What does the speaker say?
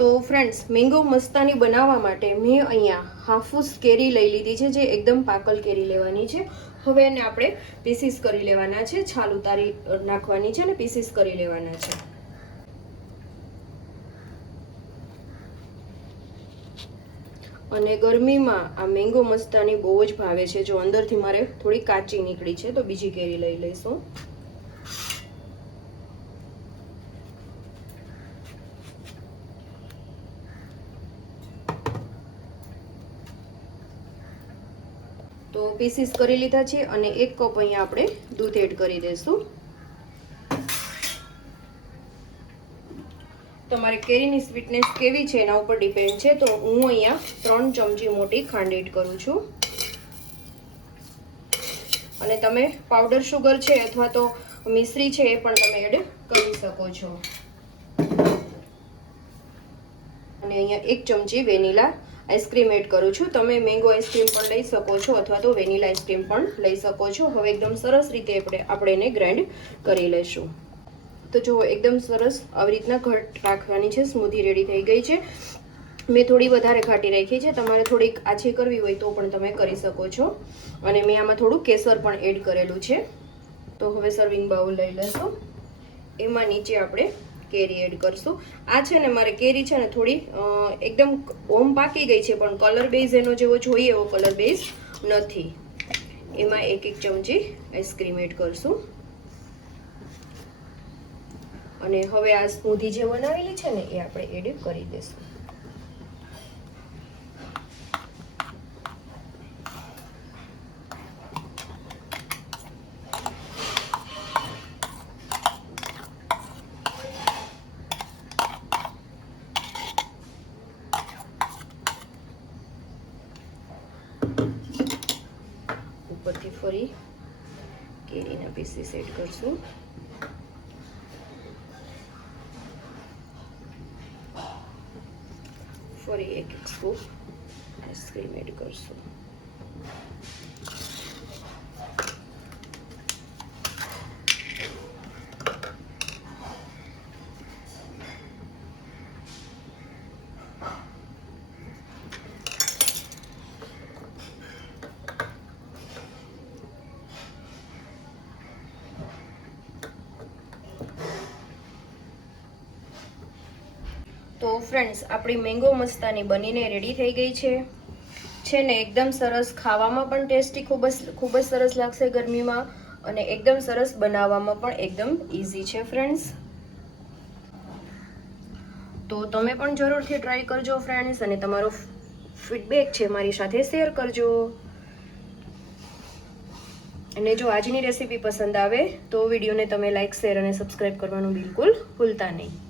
તો friends mango Mastani બનાવવા માટે મેં અહીંયા હાફૂસ કેરી લઈ લીધી છે, જે એકદમ પાકલ કેરી લેવાની છે. હવે એને આપણે પીસીસ કરી લેવાના છે, છાલ ઉતારી નાખવાની છે અને પીસીસ કરી લેવાના છે. અને ગરમીમાં આ મેંગો મસ્તાની બહુ જ ભાવે છે. જો અંદરથી મારે થોડી કાચી નીકળી છે, તો બીજી કેરી લઈ લઈશું. તો પીસીસ કરી લીધા છે અને એક કપ અહીંયા આપણે દૂધ એડ કરી દઈશું. તમારે કેરીની સ્વીટનેસ કેવી છે એના ઉપર ડિપેન્ડ છે. તો હું અહીંયા ત્રણ ચમચી મોટી ખાંડ એડ કરું છું. અને તમે પાવડર શુગર છે અથવા તો મિશ્રી છે એ પણ તમે એડ કરી શકો છો. અને અહીંયા એક ચમચી વેનીલા આઈસ્ક્રીમ એડ કરું છું. તમે મેંગો આઈસ્ક્રીમ પણ લઈ શકો છો અથવા તો વેનીલા આઈસ્ક્રીમ પણ લઈ શકો છો. હવે એકદમ સરસ રીતે આપણે આપણે એને ગ્રાઇન્ડ કરી લઈશું. તો જો એકદમ સરસ આવી રીતના ઘટ રાખવાની છે. સ્મૂધી રેડી થઈ ગઈ છે. મેં થોડી વધારે ઘાટી રાખી છે. તમારે થોડીક આછી કરવી હોય તો પણ તમે કરી શકો છો. અને મેં આમાં થોડું કેસર પણ એડ કરેલું છે. તો હવે સર્વિંગ બાઉલ લઈ લેશો. એમાં નીચે આપણે કેરી એડ કરશું. આ છે ને મારે કેરી છે ને થોડી એકદમ ઓમ પાકી ગઈ છે, પણ કલર બેઝ એનો જેવો જોઈએ એવો કલર બેઝ નથી. એમાં એક એક ચમચી આઈસ્ક્રીમ એડ કરશું. અને હવે આ સ્મૂધી જે બનાવેલી છે ને એ આપણે એડ કરી દઈશું. ઉપરથી ફરી કેરીના પીસીસ એડ કરશું. ફરી એક એક સ્કૂપ આઈસ્ક્રીમ એડ કરશું. તો ફ્રેન્ડ્સ આપણી મેંગો મસ્તાની બનીને રેડી થઈ ગઈ છે. છે ને, એકદમ સરસ, ખાવામાં પણ ટેસ્ટી ખૂબ જ ખૂબ જ સરસ લાગશે ગરમીમાં અને એકદમ સરસ બનાવવામાં પણ એકદમ ઇઝી છે ફ્રેન્ડ્સ તો તમે પણ જરૂરથી ટ્રાય કરજો ફ્રેન્ડ્સ અને તમારો ફીડબેક છે મારી સાથે શેર કરજો. અને જો આજની રેસીપી પસંદ આવે, તો વિડીયોને તમે લાઇક શેર અને સબસ્ક્રાઈબ કરવાનું બિલકુલ ભૂલતા નહીં.